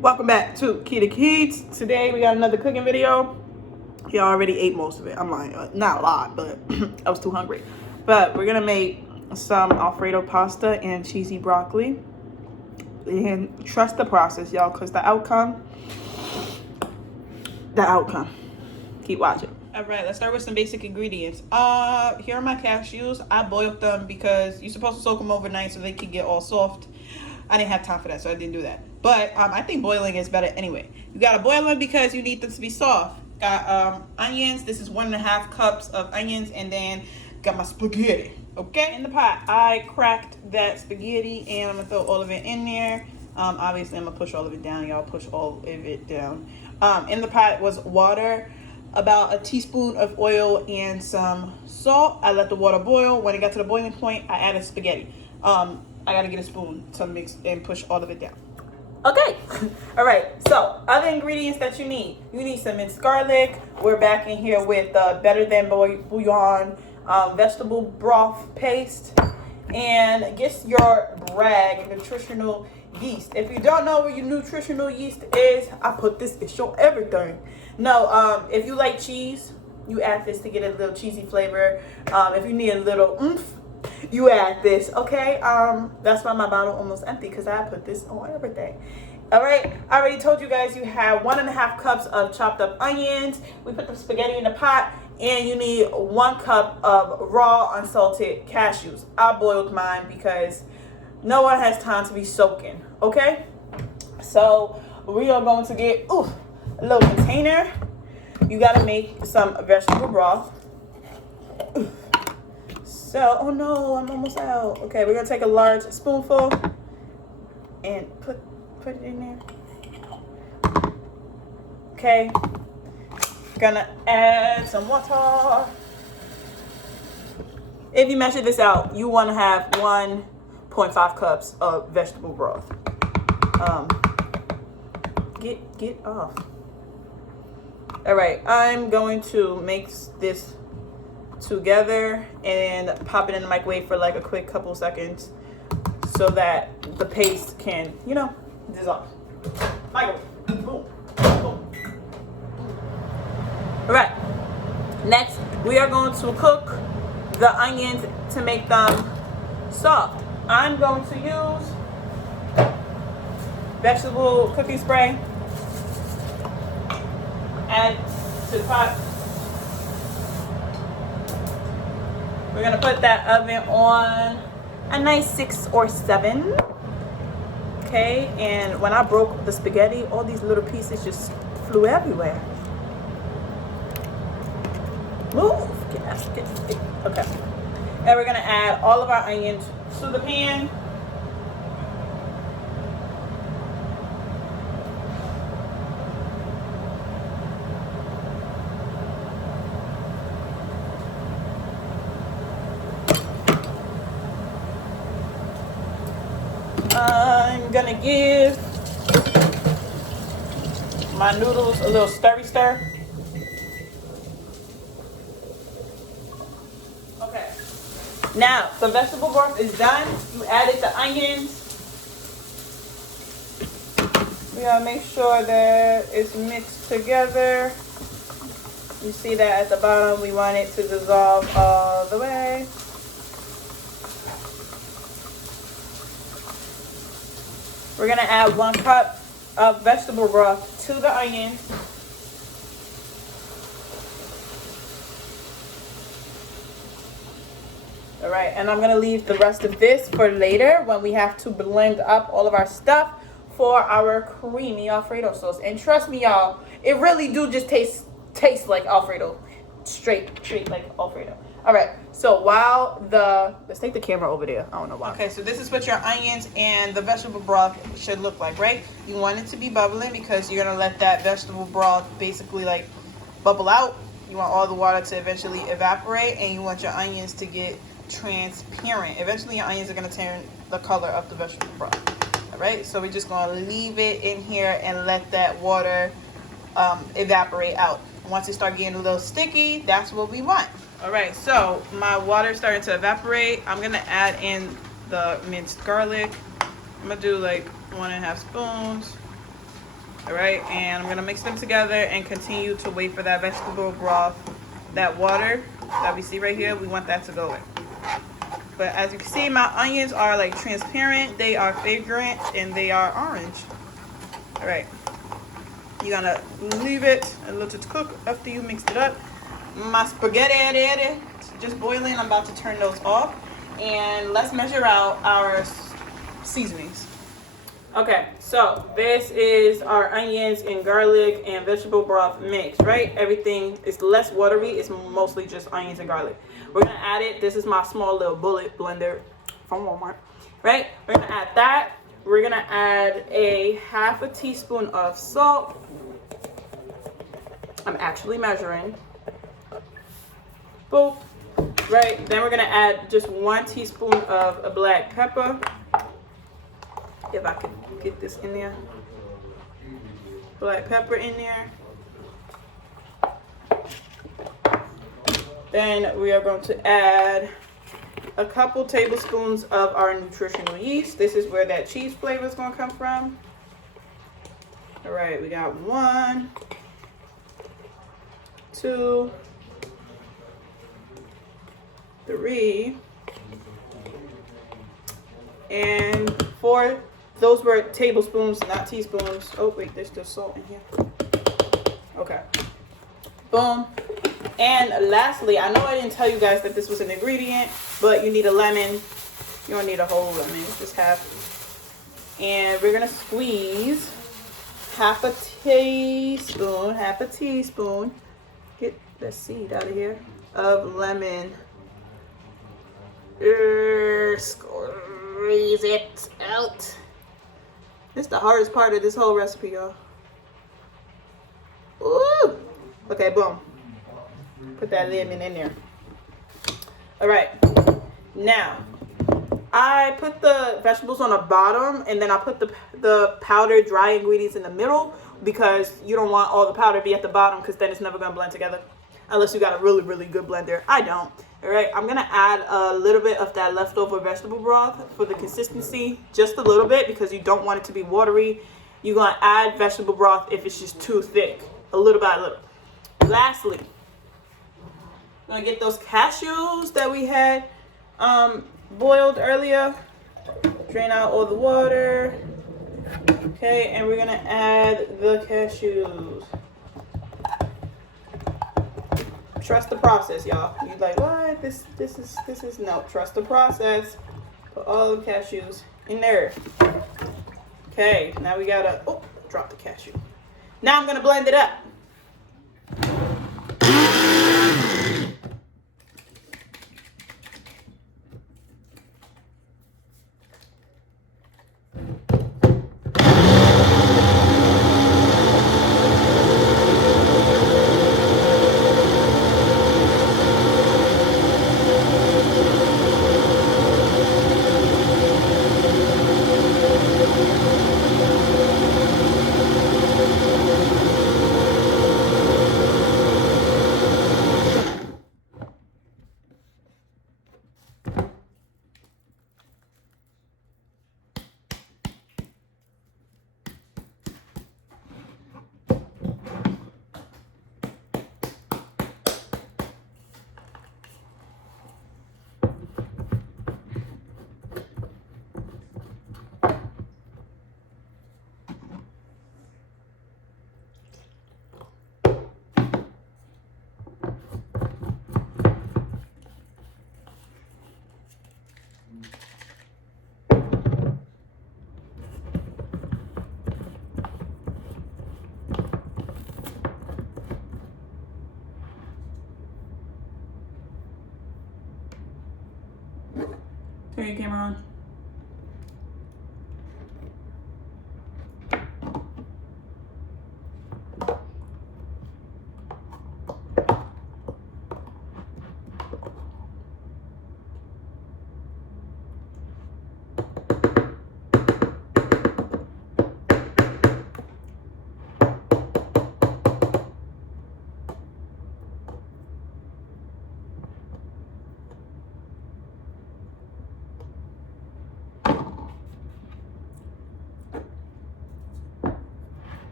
Welcome back to Keita Keats. Today we got another cooking video. He already ate most of it. I'm lying, not a lot, but I was too hungry. But we're gonna make some Alfredo pasta and cheesy broccoli. And trust the process, y'all, because the outcome. Keep watching. All right, let's start with some basic ingredients. Here are my cashews. I boiled them because you're supposed to soak them overnight so they can get all soft. I didn't have time for that, so I didn't do that. But I think boiling is better anyway. You gotta boil them because you need them to be soft. Got onions. This is 1.5 cups of onions, and then got my spaghetti. Okay, in the pot, I cracked that spaghetti, and I'm gonna throw all of it in there. Obviously, I'm gonna push all of it down. Y'all push all of it down. In the pot was water, about a teaspoon of oil, and some salt. I let the water boil. When it got to the boiling point, I added spaghetti. I gotta get a spoon to mix and push all of it down. Okay, all right, so other ingredients that you need some minced garlic. We're back in here with Better Than Bouillon vegetable broth paste, and get your Bragg Nutritional yeast. If you don't know what your nutritional yeast is, I put this, it's your everything. No, if you like cheese, you add this to get a little cheesy flavor. If you need a little oomph, you add this. Okay, that's why my bottle almost empty, because I put this on everything. All right, I already told you guys you have 1.5 cups of chopped up onions. We put the spaghetti in the pot, and you need 1 cup of raw unsalted cashews. I boiled mine because no one has time to be soaking. Okay, so we are going to get a little container. You got to make some vegetable broth. So, oh no, I'm almost out. Okay, we're gonna take a large spoonful and put it in there. Okay, gonna add some water. If you measure this out, you want to have 1.5 cups of vegetable broth. Get off. All right, I'm going to mix this together and pop it in the microwave for like a quick couple seconds so that the paste can, dissolve. Microwave. Boom. Boom. All right. Next, we are going to cook the onions to make them soft. I'm going to use vegetable cooking spray. Add to the pot. We're gonna put that oven on a nice 6 or 7. Okay, and when I broke the spaghetti, all these little pieces just flew everywhere. Move, get. Okay, and we're gonna add all of our onions to the pan. I'm gonna give my noodles a little stir. Okay. Now the vegetable broth is done. You added the onions. We gotta make sure that it's mixed together. You see that at the bottom, we want it to dissolve all the way. We're gonna add 1 cup of vegetable broth to the onions. All right, and I'm gonna leave the rest of this for later when we have to blend up all of our stuff for our creamy Alfredo sauce. And trust me, y'all, it really do just taste like Alfredo, straight like Alfredo. All right, so let's take the camera over there. I don't know why. Okay, so this is what your onions and the vegetable broth should look like, right? You want it to be bubbling because you're gonna let that vegetable broth basically like bubble out. You want all the water to eventually evaporate, and you want your onions to get transparent. Eventually your onions are gonna turn the color of the vegetable broth. All right, so we're just gonna leave it in here and let that water evaporate out. Once it start getting a little sticky, that's what we want. All right, so my water is starting to evaporate. I'm gonna add in the minced garlic. I'm gonna do like 1.5 spoons. All right, and I'm gonna mix them together and continue to wait for that vegetable broth, that water that we see right here, we want that to go in. But as you can see, my onions are like transparent, they are fragrant, and they are orange. All right, you're gonna leave it a little to cook after you mixed it up. My spaghetti just boiling. I'm about to turn those off, and let's measure out our seasonings. Okay, so this is our onions and garlic and vegetable broth mix, right? Everything is less watery. It's mostly just onions and garlic. We're gonna add it. This is my small little bullet blender from Walmart, right? We're gonna add that. We're gonna add a half a teaspoon of salt. I'm actually measuring. Boop. Right, then we're gonna add just 1 teaspoon of a black pepper. If I can get this in there. Black pepper in there. Then we are going to add a couple tablespoons of our nutritional yeast. This is where that cheese flavor is going to come from. All right, we got 1, 2, 3, and 4. Those were tablespoons, not teaspoons. Oh wait, there's still salt in here. Okay. Boom. And lastly, I know I didn't tell you guys that this was an ingredient, but you need a lemon. You don't need a whole lemon, just half. And we're gonna squeeze half a teaspoon. Get the seed out of here of lemon. Squeeze it out. This is the hardest part of this whole recipe, y'all. Ooh. Okay, boom. Put that lemon in there. All right. Now, I put the vegetables on the bottom, and then I put the powdered dry ingredients in the middle because you don't want all the powder to be at the bottom because then it's never going to blend together. Unless you got a really, really good blender. I don't. All right, I'm gonna add a little bit of that leftover vegetable broth for the consistency, just a little bit because you don't want it to be watery. You're gonna add vegetable broth if it's just too thick, a little by little. Lastly, I'm gonna get those cashews that we had boiled earlier, drain out all the water. Okay, and we're gonna add the cashews. Trust the process, y'all. You're like, what? This is no. Trust the process. Put all the cashews in there. Okay, now we gotta drop the cashew. Now I'm gonna blend it up. Turn your camera on.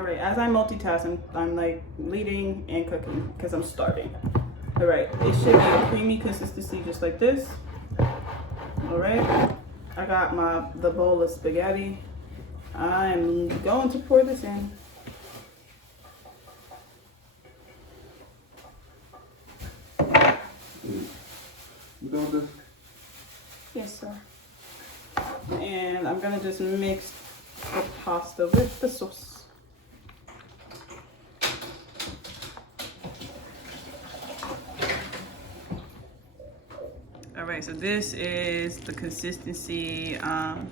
All right, as I multitask, I'm like leading and cooking because I'm starting. All right, it should be a creamy consistency just like this. All right, I got the bowl of spaghetti. I'm going to pour this in. You done with this? Yes, sir. And I'm gonna just mix the pasta with the sauce. All right, so this is the consistency of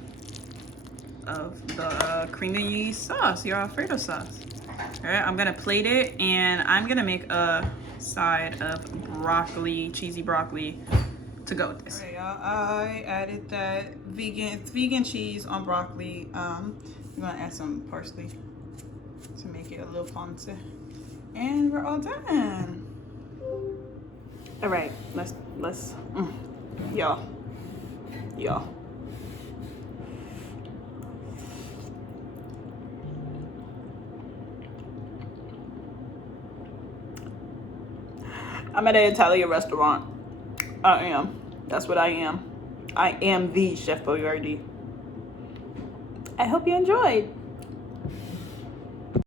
the creamy yeast sauce, your Alfredo sauce. All right, I'm gonna plate it, and I'm gonna make a side of broccoli, cheesy broccoli, to go with this. All right, y'all, I added that vegan cheese on broccoli. I'm gonna add some parsley to make it a little fancy, and we're all done. All right, let's y'all. I'm at an Italian restaurant. I am. That's what I am. I am the Chef Boyardee. I hope you enjoyed.